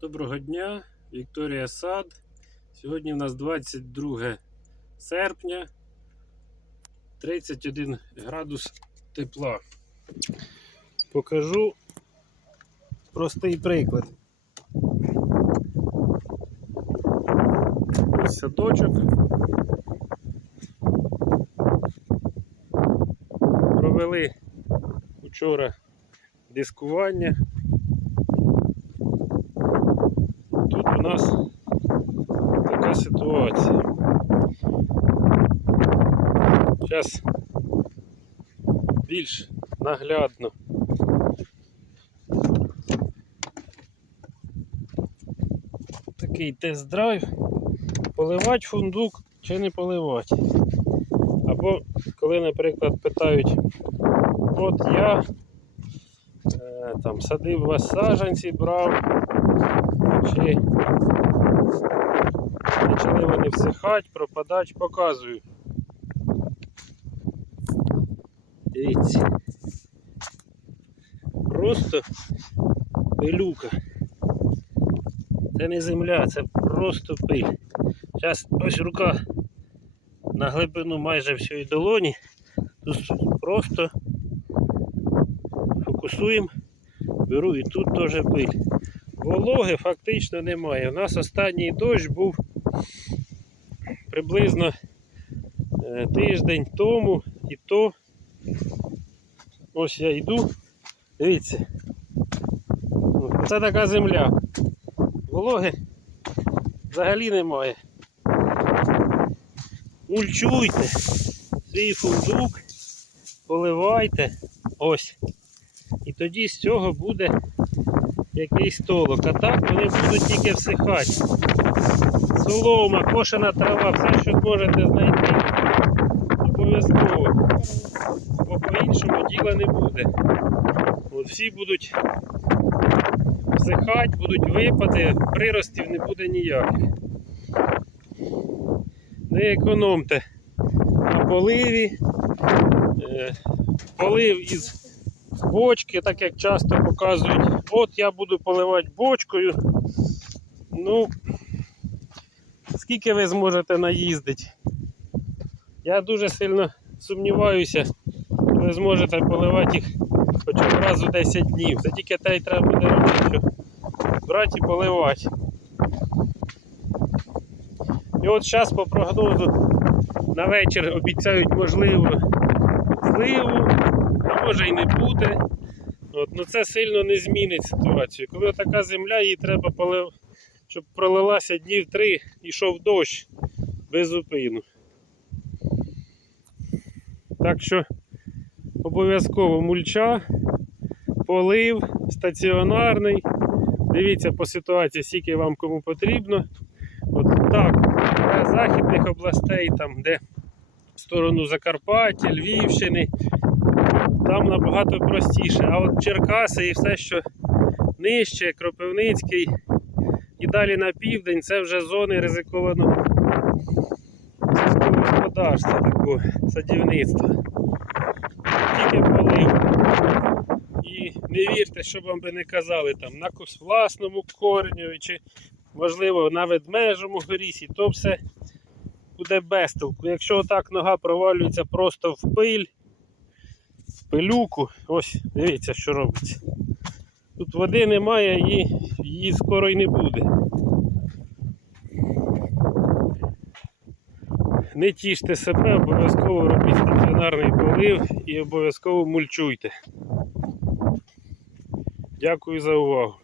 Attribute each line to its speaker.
Speaker 1: Доброго дня, Вікторія Сад. Сьогодні у нас 22 серпня, 31 градус тепла. Покажу простий приклад. Садочок. Провели вчора дискування. Тут у нас така ситуація. Зараз більш наглядно. Такий тест-драйв. Поливати фундук чи не поливати. Або коли, наприклад, питають, от я там садив вас саджанці, брав, чи почали вони всихати, пропадати, показую. Дивіться. Просто пилюка. Це не земля, це просто пиль. Зараз ось рука на глибину майже всієї долоні. Тут просто фокусуємо, беру і тут теж пиль. Вологи фактично немає. У нас останній дощ був приблизно е, тиждень тому і то ось я йду. Дивіться. Це така земля. Вологи взагалі немає. Мульчуйте свій фундук, поливайте. Ось. Тоді з цього буде якийсь толок. А так вони будуть тільки всихати. Солома, кошена трава, все, що зможете знайти, обов'язково. Бо по-іншому діла не буде. От всі будуть всихати, будуть випати, приростів не буде ніяких. Не економте на поливі. Е, Полив із бочки, так як часто показують. От я буду поливати бочкою. Ну, скільки ви зможете наїздити? Я дуже сильно сумніваюся, ви зможете поливати їх хоча б раз у 10 днів. Це тільки те й треба буде робити, що брати і поливати. І от зараз по прогнозу на вечір обіцяють можливо зливу, може і не буде. От, ну це сильно не змінить ситуацію. Коли така земля, її треба полив, щоб пролилася днів три, йшов дощ без зупину. Так що обов'язково мульча, полив, стаціонарний. Дивіться по ситуації, скільки вам кому потрібно. От так, для західних областей, там, де в сторону Закарпаття, Львівщини, там набагато простіше. А от Черкаси і все, що нижче, Кропивницький і далі на південь, це вже зони ризикованого сільського господарства, такого садівництва. Тільки полив. І не вірте, що вам би не казали там на власному кореню чи можливо на ведмежому горісі, то все буде без толку. Якщо отак нога провалюється просто в пиль, пилюку, ось дивіться, що робиться. Тут води немає і її скоро й не буде. Не тіште себе, обов'язково робіть стаціонарний полив і обов'язково мульчуйте. Дякую за увагу.